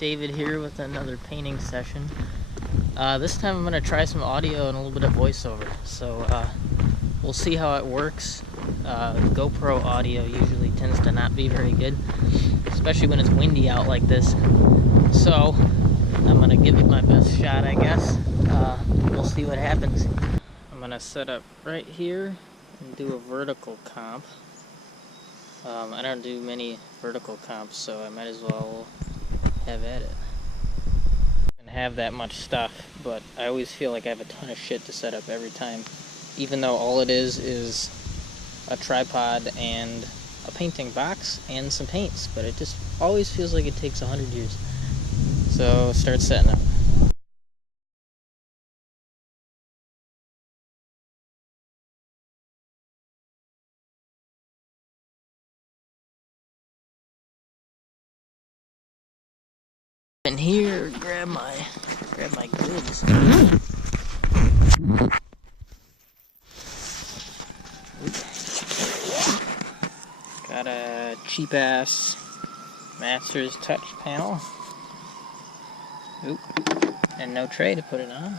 David here with another painting session. This time I'm going to try some audio and a little bit of voiceover. So we'll see how it works. GoPro audio usually tends to not be very good, especially when it's windy out like this. So I'm going to give it my best shot, I guess. We'll see what happens. I'm going to set up right here and do a vertical comp. I don't do many vertical comps, so I might as well have at it. I don't have that much stuff, but I always feel like I have a ton of shit to set up every time, even though all it is a tripod and a painting box and some paints, but it just always feels like it takes 100 years. So start setting up. In here, grab my goods. Got a cheap ass Master's Touch panel. Oop. And no tray to put it on.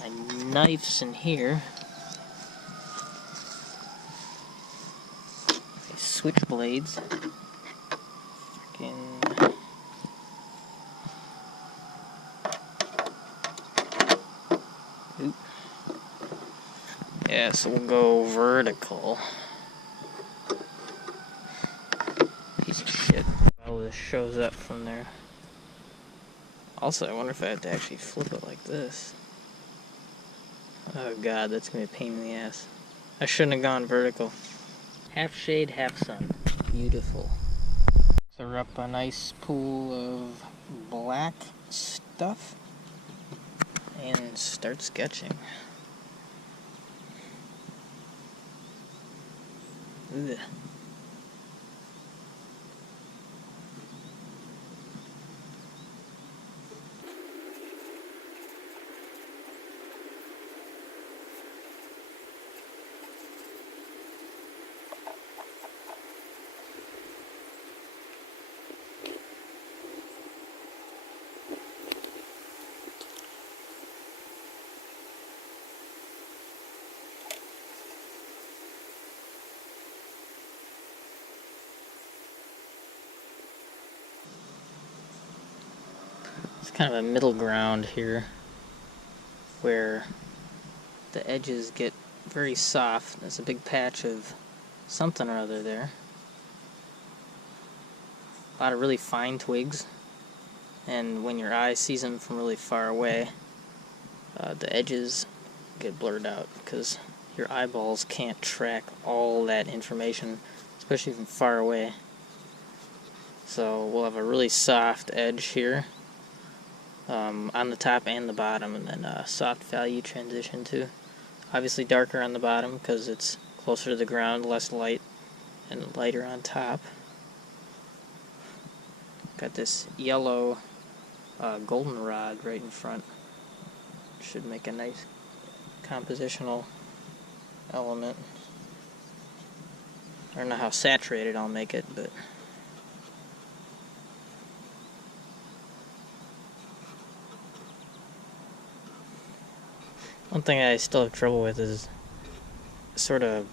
My knife's in here. Switchblades. Oop. Yeah, so we'll go vertical. Piece of shit. Oh, this shows up from there. Also, I wonder if I have to actually flip it like this. Oh god, that's gonna be a pain in the ass. I shouldn't have gone vertical. Half shade, half sun. Beautiful. Stir up a nice pool of black stuff and start sketching. Ugh. It's kind of a middle ground here where the edges get very soft. There's a big patch of something or other there. A lot of really fine twigs, and when your eye sees them from really far away, the edges get blurred out because your eyeballs can't track all that information, especially from far away. So we'll have a really soft edge here on the top and the bottom, and then a soft value transition too. Obviously darker on the bottom because it's closer to the ground, less light, and lighter on top. Got this yellow goldenrod right in front. Should make a nice compositional element. I don't know how saturated I'll make it, but one thing I still have trouble with is sort of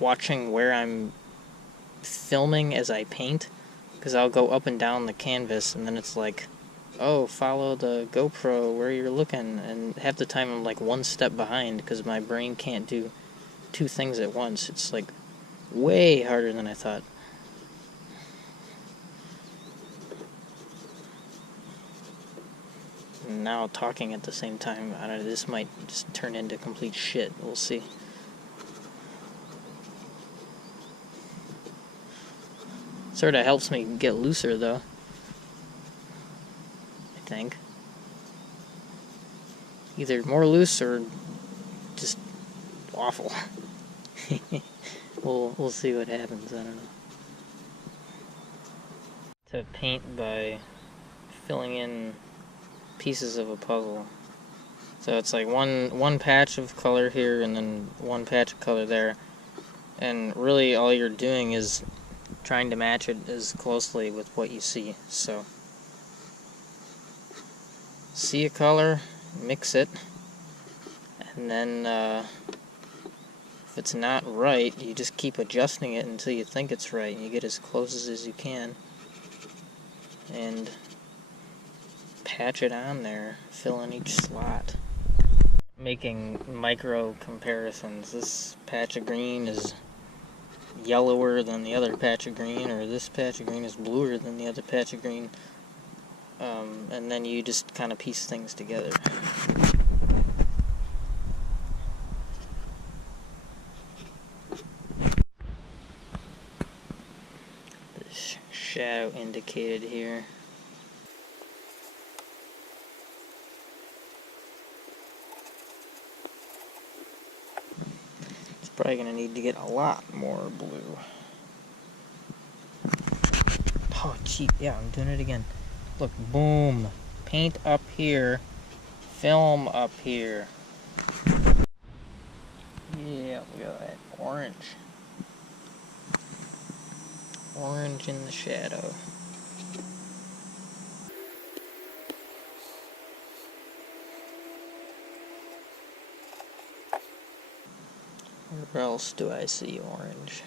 watching where I'm filming as I paint, because I'll go up and down the canvas and then it's like, oh, follow the GoPro where you're looking, and half the time I'm like one step behind because my brain can't do two things at once. It's like way harder than I thought. Now talking at the same time, I don't know, this might just turn into complete shit. We'll see. Sort of helps me get looser though, I think. Either more loose or just awful. We'll see what happens. I don't know. To paint by filling in pieces of a puzzle. So it's like one patch of color here and then one patch of color there. And really all you're doing is trying to match it as closely with what you see. So see a color, mix it, and then if it's not right, you just keep adjusting it until you think it's right, and you get as close as you can, and patch it on there, fill in each slot. Making micro comparisons. This patch of green is yellower than the other patch of green, or this patch of green is bluer than the other patch of green, and then you just kind of piece things together. This shadow indicated here. It's probably going to need to get a lot more blue. Oh, gee, yeah, I'm doing it again. Look, boom. Paint up here, film up here. Yeah, look at that orange. Orange in the shadow. Where else do I see orange?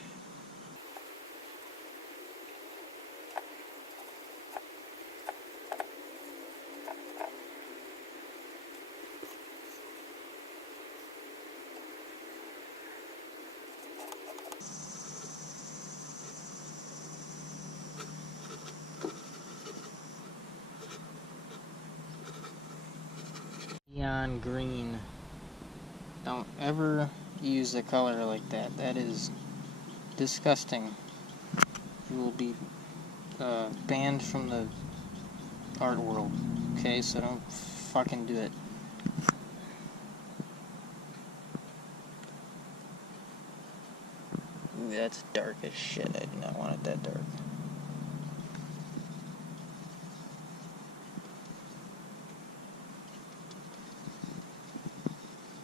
Neon green. Don't ever use a color like that. That is disgusting. You will be banned from the art world. Okay, so don't fucking do it. Ooh, that's dark as shit. I do not want it that dark.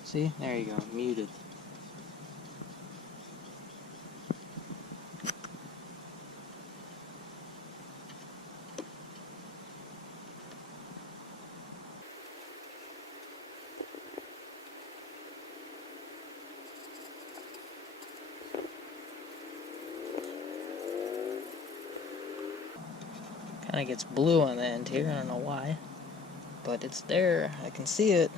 See? There you go. Muted. Kind of gets blue on the end here. I don't know why. But it's there. I can see it.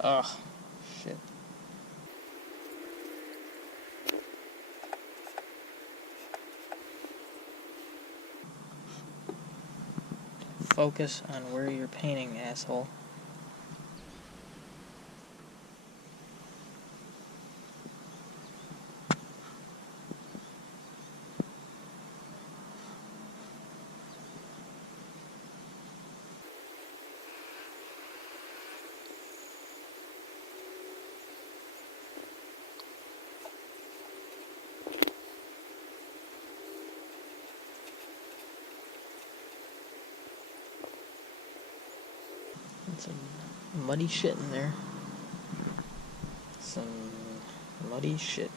Ugh. Shit. Focus on where you're painting, asshole. Some muddy shit in there. Some muddy shit.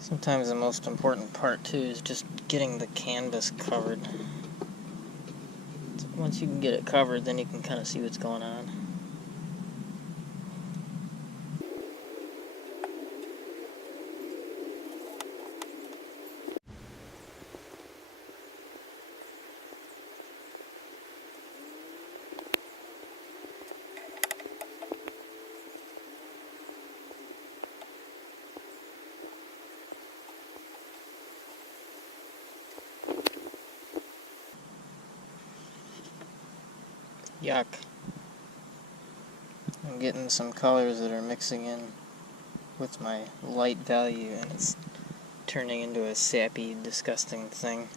Sometimes the most important part too is just getting the canvas covered. So once you can get it covered, then you can kind of see what's going on. Yuck. I'm getting some colors that are mixing in with my light value, and it's turning into a sappy, disgusting thing.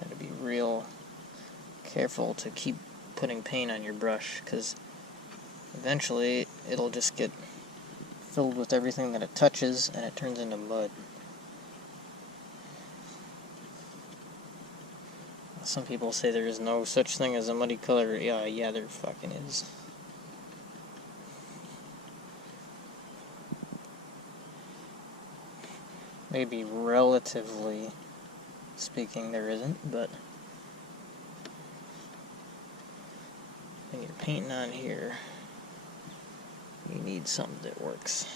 Gotta be real careful to keep putting paint on your brush, because eventually it'll just get filled with everything that it touches and it turns into mud. Some people say there is no such thing as a muddy color. Yeah, there fucking is. Maybe relatively speaking there isn't, but when you're painting on here, you need something that works.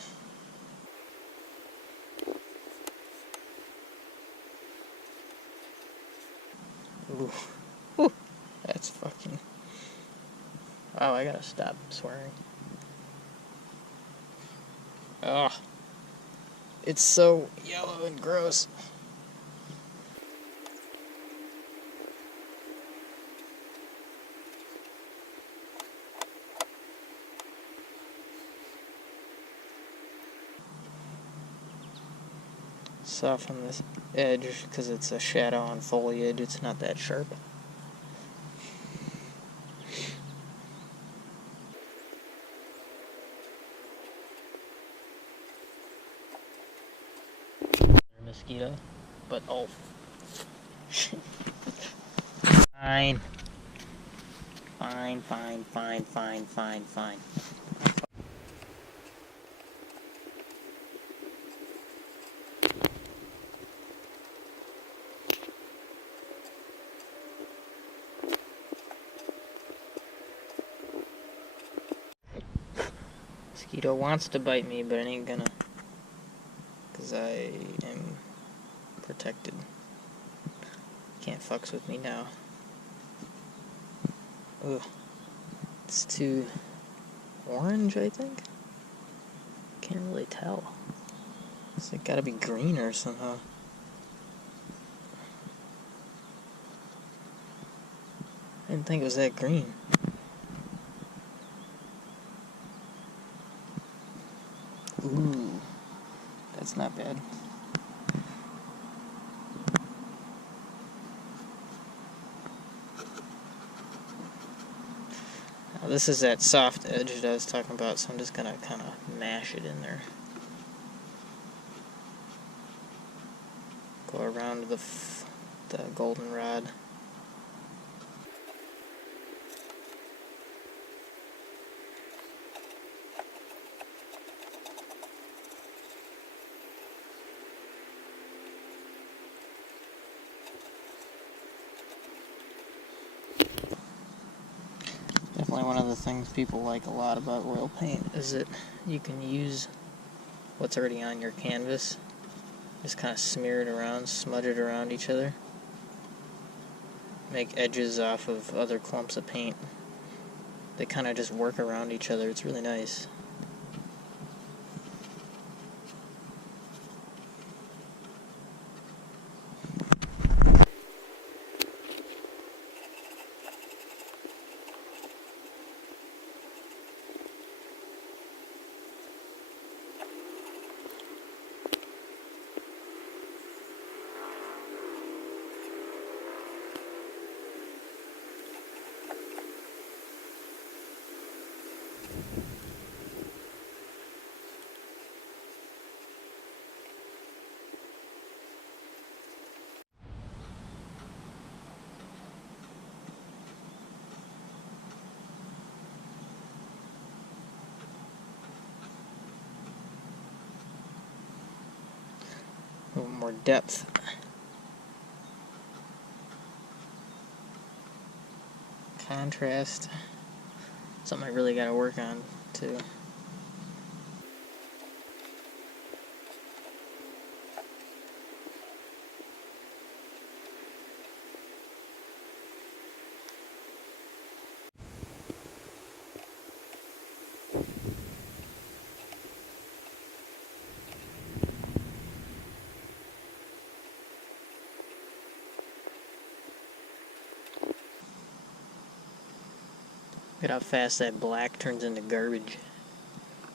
Ooh. Whew. That's fucking... Wow, I gotta stop swearing. Ugh. It's so yellow and gross. Soften this edge because it's a shadow on foliage. It's not that sharp. Mosquito, but oh, fine. Mosquito wants to bite me, but it ain't gonna, because I am protected. Can't fucks with me now. Ugh. It's too orange, I think? Can't really tell. It's like gotta be greener somehow. I didn't think it was that green. Ooh, that's not bad. Now this is that soft edge that I was talking about, so I'm just gonna kind of mash it in there. Go around the goldenrod. Definitely one of the things people like a lot about oil paint is that you can use what's already on your canvas, just kind of smear it around, smudge it around each other, make edges off of other clumps of paint. They kind of just work around each other. It's really nice. A little more depth. Contrast. Something I really gotta work on too. Look at how fast that black turns into garbage.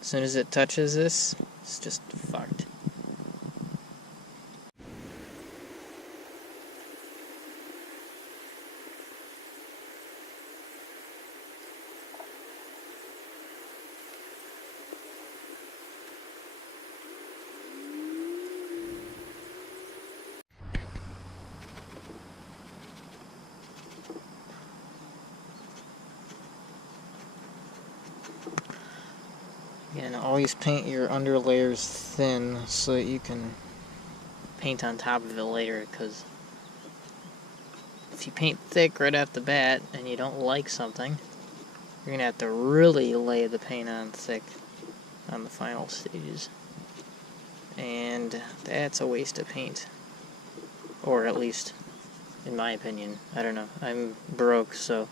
As soon as it touches this, it's just fucked. And always paint your under layers thin so that you can paint on top of it later, because if you paint thick right off the bat and you don't like something, you're going to have to really lay the paint on thick on the final stages. And that's a waste of paint. Or at least, in my opinion. I don't know. I'm broke, so...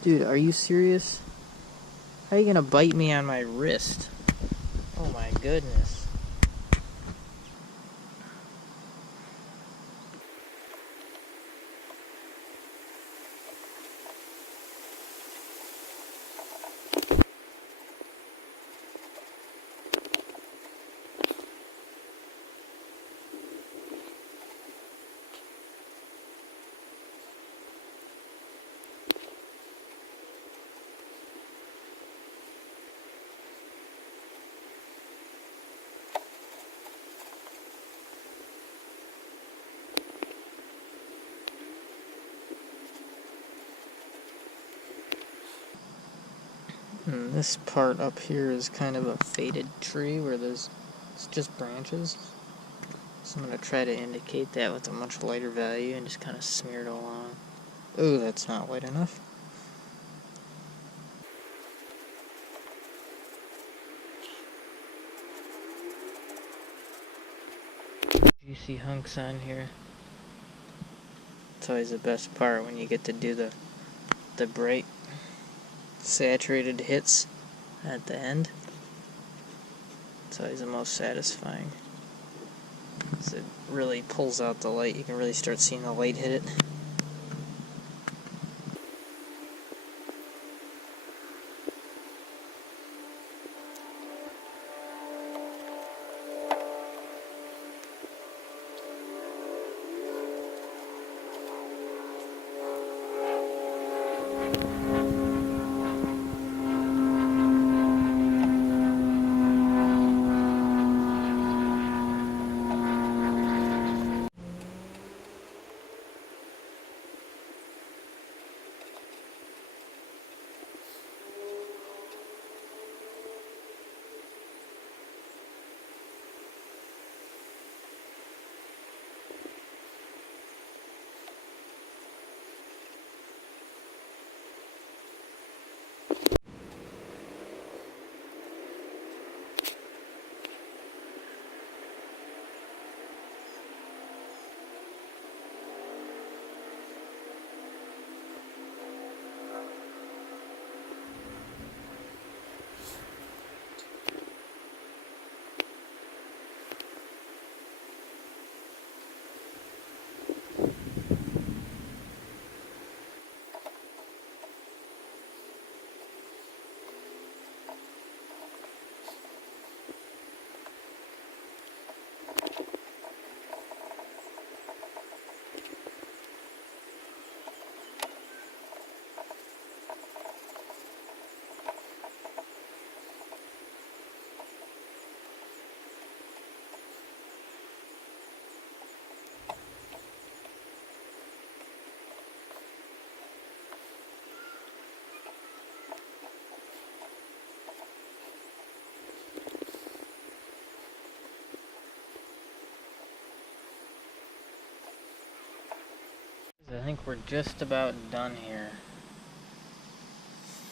Dude, are you serious? How are you gonna bite me on my wrist? Oh my goodness. And this part up here is kind of a faded tree where it's just branches. So I'm going to try to indicate that with a much lighter value and just kind of smear it along. Ooh, that's not light enough. Juicy hunks on here. It's always the best part when you get to do the bright saturated hits at the end. It's always the most satisfying. Because it really pulls out the light. You can really start seeing the light hit it. I think we're just about done here.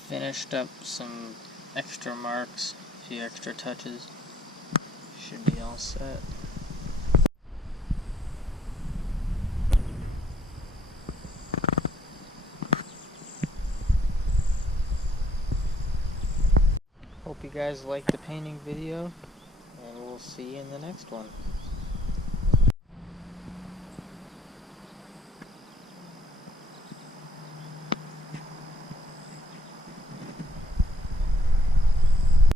Finished up some extra marks, a few extra touches. Should be all set. Hope you guys liked the painting video, and we'll see you in the next one.